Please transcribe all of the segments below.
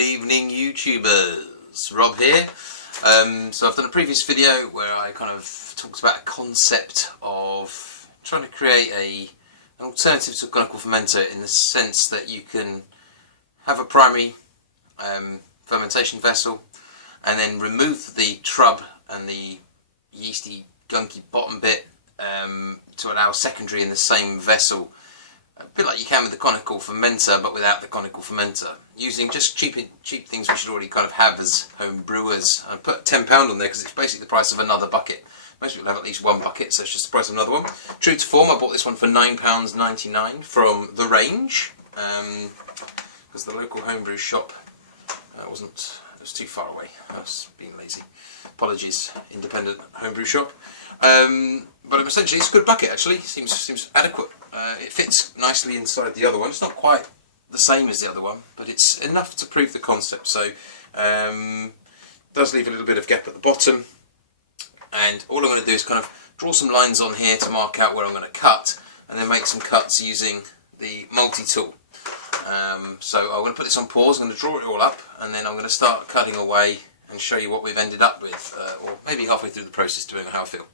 Good evening, YouTubers. Rob here. So I've done a previous video where I kind of talked about a concept of trying to create an alternative to a conical fermenter, in the sense that you can have a primary fermentation vessel and then remove the trub and the yeasty gunky bottom bit to allow secondary in the same vessel, a bit like you can with the conical fermenter, but without the conical fermenter, using just cheap things we should already kind of have as home brewers. I put £10 on there because it's basically the price of another bucket. Most people have at least one bucket, so it's just the price of another one. True to form, I bought this one for £9.99 from The Range, because the local homebrew shop it was too far away. I was being lazy. Apologies, independent homebrew shop. But essentially it's a good bucket actually, seems adequate. It fits nicely inside the other one. It's not quite the same as the other one, but it's enough to prove the concept. So does leave a little bit of gap at the bottom, and all I'm going to do is kind of draw some lines on here to mark out where I'm going to cut, and then make some cuts using the multi-tool. So I'm going to put this on pause, I'm going to draw it all up, and then I'm going to start cutting away and show you what we've ended up with, or maybe halfway through the process, depending on how I feel.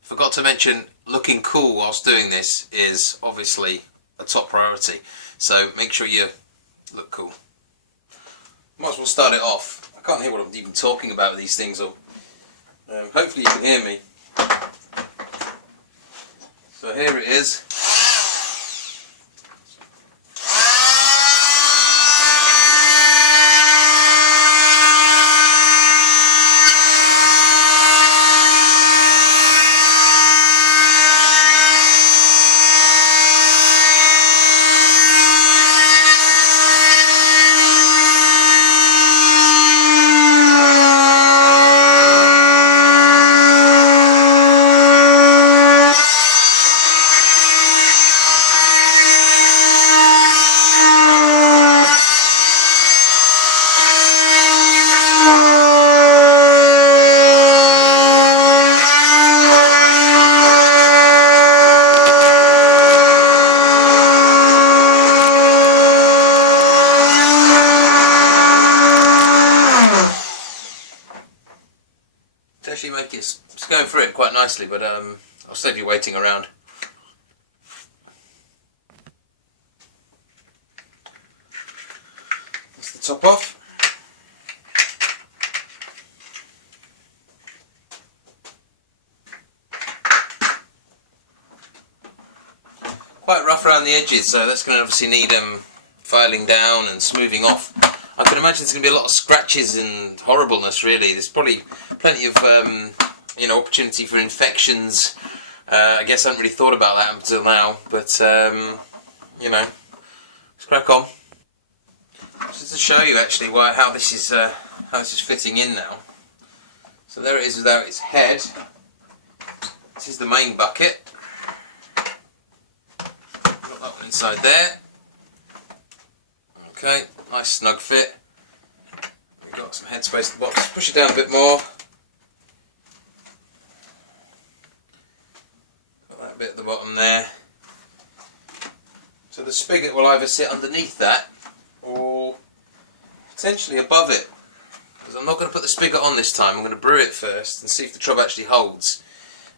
Forgot to mention, looking cool whilst doing this is obviously a top priority, so make sure you look cool. Might as well start it off. I can't hear what I'm even talking about with these things, or hopefully you can hear me. So here it is. It's going through it quite nicely, but I'll save you waiting around. That's the top off. Quite rough around the edges, so that's going to obviously need filing down and smoothing off. I can imagine there's going to be a lot of scratches and horribleness, really. There's probably plenty of opportunity for infections. I guess I haven't really thought about that until now, but let's crack on. Just to show you actually how this is fitting in now. So there it is without its head. This is the main bucket. Got that one inside there. Okay, nice snug fit. We've got some headspace at the bottom. Just push it down a bit more. Got that bit at the bottom there. So the spigot will either sit underneath that or potentially above it. Because I'm not going to put the spigot on this time. I'm going to brew it first and see if the trub actually holds.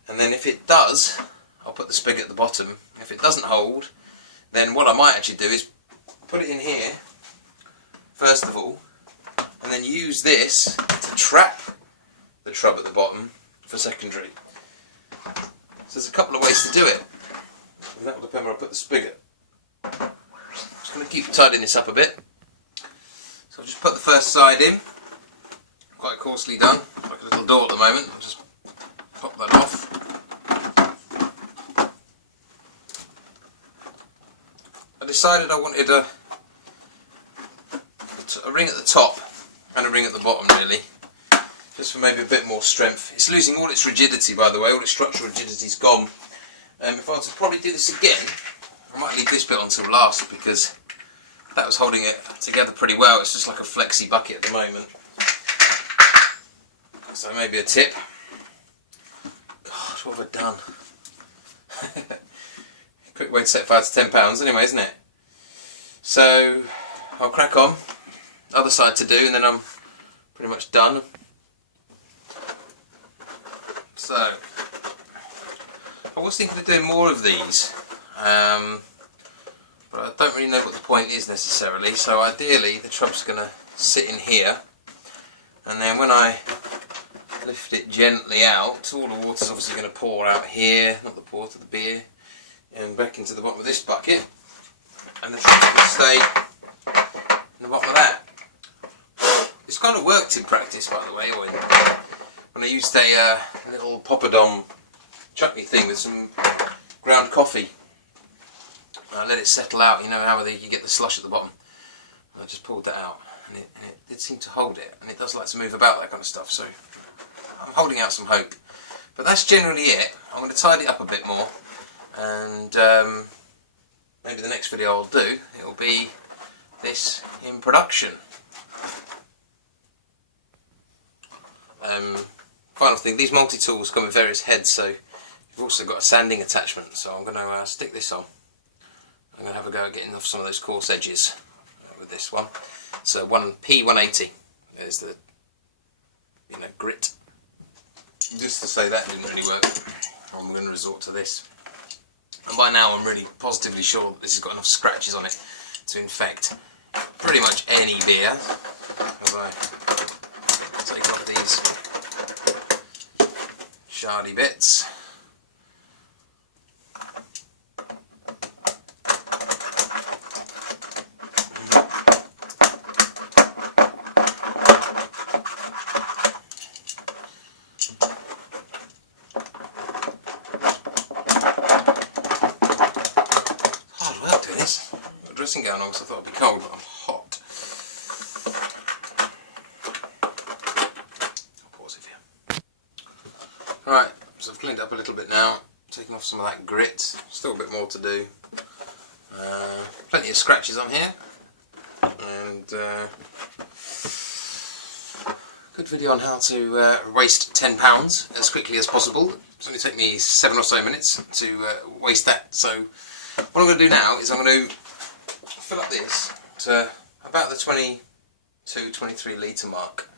And then if it does, I'll put the spigot at the bottom. If it doesn't hold, then what I might actually do is put it in here first of all, and then use this to trap the trub at the bottom for secondary. So there's a couple of ways to do it, and that will depend where I put the spigot. Just going to keep tidying this up a bit. So I've just put the first side in, quite coarsely done, like a little door at the moment. I'll just pop that off. I decided I wanted a ring at the top and a ring at the bottom, really, just for maybe a bit more strength. It's losing all its rigidity, by the way. All its structural rigidity's gone. If I was to probably do this again, I might leave this bit on till last, because that was holding it together pretty well. It's just like a flexi bucket at the moment. So maybe a tip. God, what have I done? Quick way to set fire to £10 anyway, isn't it? So I'll crack on. other side to do, and then I'm pretty much done. So I was thinking of doing more of these, but I don't really know what the point is necessarily. So ideally the trub's going to sit in here, and then when I lift it gently out, all the water's obviously going to pour out here, not the port of the beer, and back into the bottom of this bucket, and the trub will stay in the bottom of that. It's kind of worked in practice, by the way, when I used a little poppadom chutney thing with some ground coffee. I let it settle out, you know how you get the slush at the bottom. I just pulled that out, and it did seem to hold it, and it does like to move about, that kind of stuff, so I'm holding out some hope. But that's generally it. I'm going to tidy it up a bit more, and maybe the next video I'll do, it'll be this in production. Final thing, these multi-tools come with various heads, so you've also got a sanding attachment, so I'm going to stick this on. I'm going to have a go at getting off some of those coarse edges with this one. So P180 is the grit. Just to say that didn't really work, I'm going to resort to this. And by now I'm really positively sure that this has got enough scratches on it to infect pretty much any beer. As I take off these shardy bits. Dressing gown on because I thought it'd be cold, but I'm hot. I'll pause it here. Alright, so I've cleaned it up a little bit now, taking off some of that grit, still a bit more to do. Plenty of scratches on here, and good video on how to waste £10 as quickly as possible. It's only taken me 7 or so minutes to waste that, so what I'm going to do now is I'm going to fill up this to about the 22-23 litre mark,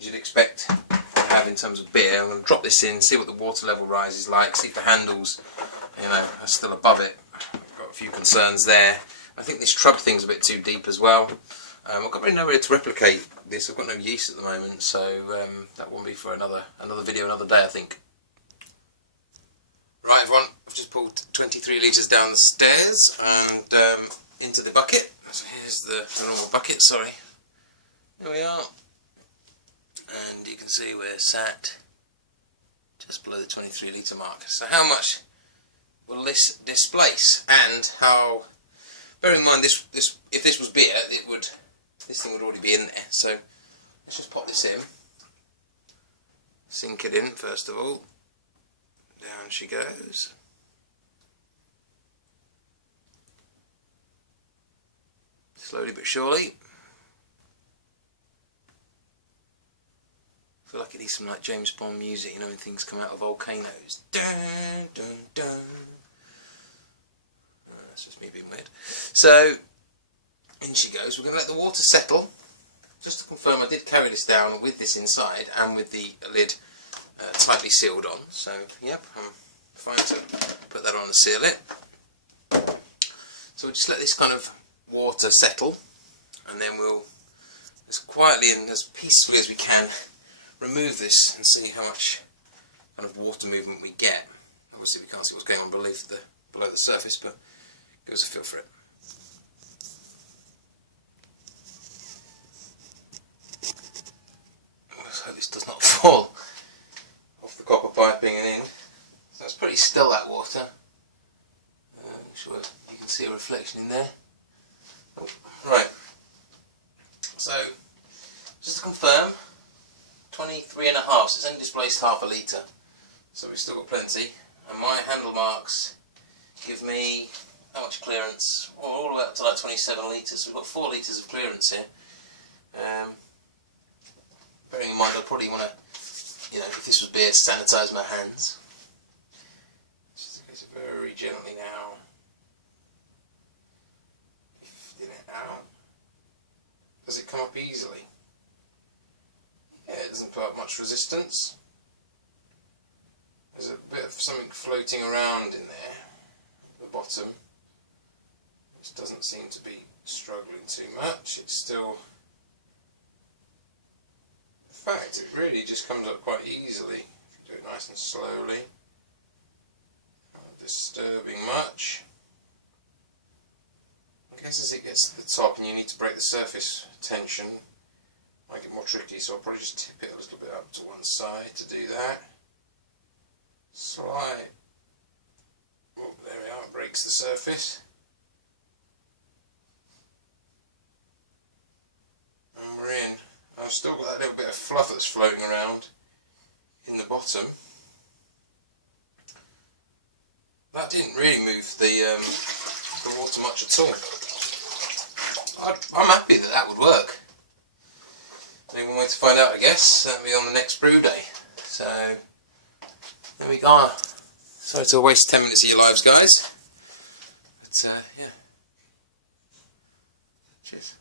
as you'd expect to have in terms of beer. I'm going to drop this in, see what the water level rise is like, see if the handles, are still above it. I've got a few concerns there. I think this trub thing's a bit too deep as well. I've got really nowhere to replicate this. I've got no yeast at the moment, so that won't be for another video, another day, I think. Right, everyone, I've just pulled 23 litres down the stairs and into the bucket. So here's the normal bucket, sorry. Here we are. And you can see we're sat just below the 23 litre mark. So how much will this displace? And how, bearing in mind if this was beer, this thing would already be in there. So let's just pop this in. Sink it in first of all. Down she goes. Slowly but surely. I feel like it needs some like James Bond music, when things come out of volcanoes. Dun, dun, dun. Oh, that's just me being weird. So, in she goes. We're going to let the water settle. Just to confirm, I did carry this down with this inside and with the lid tightly sealed on. So, yep, I'm fine to put that on and seal it. So we'll just let this kind of water settle, and then we'll as quietly and as peacefully as we can remove this and see how much kind of water movement we get. Obviously we can't see what's going on below the surface, but give us a feel for it. Let's hope this does not fall off the copper piping and in. So it's pretty still, that water. I'm sure you can see a reflection in there. Right, so just to confirm, 23.5, so it's only displaced half a litre, so we've still got plenty, and my handle marks give me how much clearance? Well, all the way up to like 27 litres, so we've got 4 litres of clearance here. Bearing in mind I'd probably want to, if this was beer, sanitise my hands. Just in case, very gently now. Out. does it come up easily? Yeah, it doesn't put up much resistance. There's a bit of something floating around in there at the bottom, which doesn't seem to be struggling too much. It's still, in fact, it really just comes up quite easily if you do it nice and slowly, not disturbing much. I guess as it gets to the top and you need to break the surface tension, might get more tricky, so I'll probably just tip it a little bit up to one side to do that. Slide. Oh, there we are, it breaks the surface. And we're in. I've still got that little bit of fluff that's floating around in the bottom. That didn't really move the water much at all. I'm happy that that would work. Only one way to find out, I guess. That'll be on the next brew day. So there we go. Sorry to waste 10 minutes of your lives, guys. But yeah. Cheers.